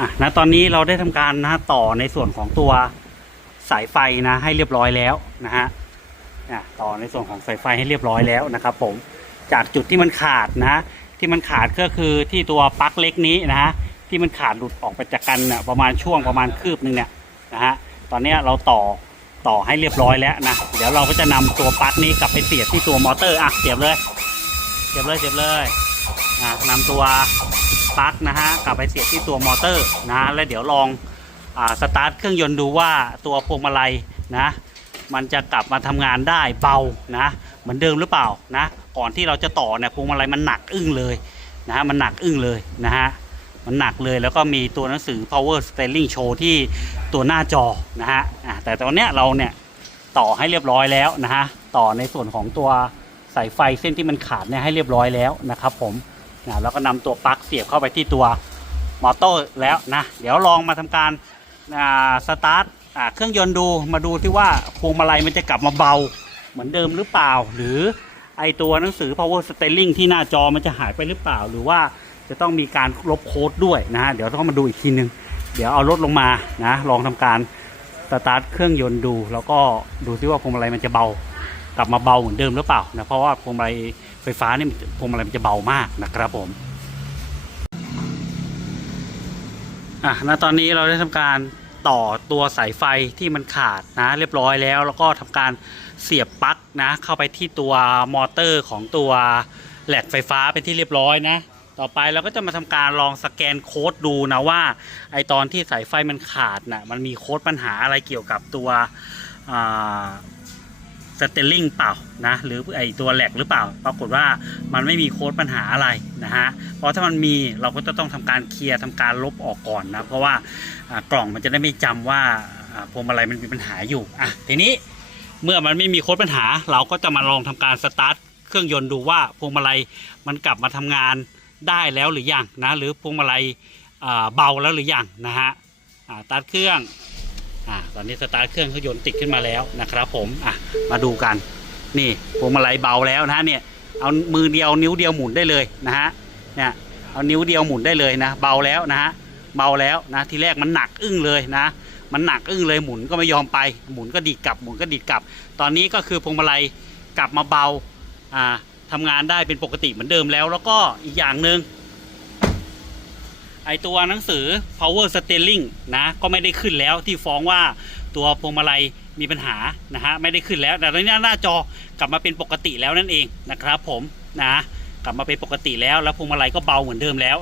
อะนะตอนนี้เราได้ทำการนะต่อในส่วนของตัวสายไฟนะ ให้เรียบร้อยแล้วนะฮะอะต่อในส่วนของสายไฟให้เรียบร้อยแล้วนะครับ ผมจากจุดที่มันขาดนะ ที่มันขาดก็คือที่ตัวปลั๊กเล็กนี้นะฮะที่มันขาดหลุดออกไปจากกันเนี่ยประมาณช่วงประมาณคืบหนึ่งเนี่ยนะฮะตอนนี้เราต่อต่อให้เรียบร้อยแล้วนะ เดี๋ยวเราก็จะนำตัวปลั๊กนี้กลับไปเสียบที่ตัวมอเตอร์อะเสียบเลย เสียบเลยเสียบเลยอะนำตัว ปลั๊กนะฮะกลับไปเสียบที่ตัวมอเตอร์นะแล้วเดี๋ยวลองอสตาร์ทเครื่องยนต์ดูว่าตัวพวงมาลัยนะมันจะกลับมาทำงานได้เบานะเหมือนเดิมหรือเปล่านะก่อนที่เราจะต่อเนี่ยพวงมาลัยมันหนักอึ้งเลยนะฮะมันหนักอึ้งเลยนะฮะมันหนักเลยแล้วก็มีตัวหนังสือ power steering show ที่ตัวหน้าจอนะฮะแต่ตอนเนี้ยเราเนี่ยต่อให้เรียบร้อยแล้วนะฮะต่อในส่วนของตัวสายไฟเส้นที่มันขาดเนี่ยให้เรียบร้อยแล้วนะครับผม นะแล้วก็นำตัวปลั๊กเสียบเข้าไปที่ตัวมอเตอร์แล้วนะ เดี๋ยวลองมาทำการสตาร์ทเครื่องยนต์ดูมาดูที่ว่าพวงมาลัยมันจะกลับมาเบาเหมือนเดิมหรือเปล่า หรือไอตัวหนังสือ power steering ที่หน้าจอมันจะหายไปหรือเปล่า หรือว่าจะต้องมีการลบโค้ดด้วยนะฮะเดี๋ยวต้องมาดูอีกทีนึง เดี๋ยวเอารถลงมานะลองทำการสตาร์ทเครื่องยนต์ดู แล้วก็ดูซิว่าพวงมาลัยมันจะเบา กลับมาเบาเหมือนเดิมหรือเปล่านะเพราะว่าพวงมาลัยไฟฟ้านี่พวงมาลัยมันจะเบามากนะครับผมอะณตอนนี้เราได้ทำการต่อตัวสายไฟที่มันขาดนะเรียบร้อยแล้ว แล้วก็ทำการเสียบปลั๊กนะเข้าไปที่ตัวมอเตอร์ของตัวแหลกไฟฟ้าเป็นที่เรียบร้อยนะต่อไปเราก็จะมาทำการลองสแกนโค้ดดูนะว่าไอตอนที่สายไฟมันขาดนะ่ะมันมีโค้ดปัญหาอะไรเกี่ยวกับตัวอ่า สเตลลิงเปล่านะหรือไอตัวแหลกหรือเปล่า ปรากฏว่ามันไม่มีโค้ดปัญหาอะไรนะฮะเพราะถ้ามันมีเราก็จะต้องทำการเคลียร์ทำการลบออกก่อนนะเพราะว่ากล่องมันจะได้ไม่จำว่าอ่าพวงมาลัยมันมีปัญหาอยู่อะทีนี้เมื่อมันไม่มีโค้ดปัญหา เราก็จะมาลองทำการสตาร์ทเครื่องยนต์ดูว่าพวงมาลัยมันกลับมาทำงานได้แล้วหรือยังนะหรือพวงมาลัยอ่าเบาแล้วหรือยังนะฮะสตาร์ทเครื่อง อ่าตอนนี้สตาร์ทเครื่องเขายนต์ติดขึ้นมาแล้วนะครับผมอะมาดูกัน นี่พวงมาลัยเบาแล้วนะฮะเนี่ยเอามือเดียวนิ้วเดียวหมุนได้เลยนะฮะเนี่ยเอานิ้วเดียวหมุนได้เลยนะ เบาแล้วนะฮะเบาแล้วนะทีแรกมันหนักอึ้งเลยนะ มันหนักอึ้งเลยหมุนก็ไม่ยอมไปหมุนก็ดีดกลับหมุนก็ดีดกลับ ตอนนี้ก็คือพวงมาลัยกลับมาเบาอ่าทำงานได้เป็นปกติเหมือนเดิมแล้ว แล้วก็อีกอย่างหนึ่ง ไอตัวหนังสือ power steering นะก็ไม่ได้ขึ้นแล้วที่ฟ้องว่าตัวพวงมาลัยมีปัญหานะฮะไม่ได้ขึ้นแล้ว แต่ตอนนี้หน้าจอกลับมาเป็นปกติแล้วนั่นเองนะครับผมนะกลับมาเป็นปกติแล้วแล้วพวงมาลัยก็เบาเหมือนเดิมแล้ว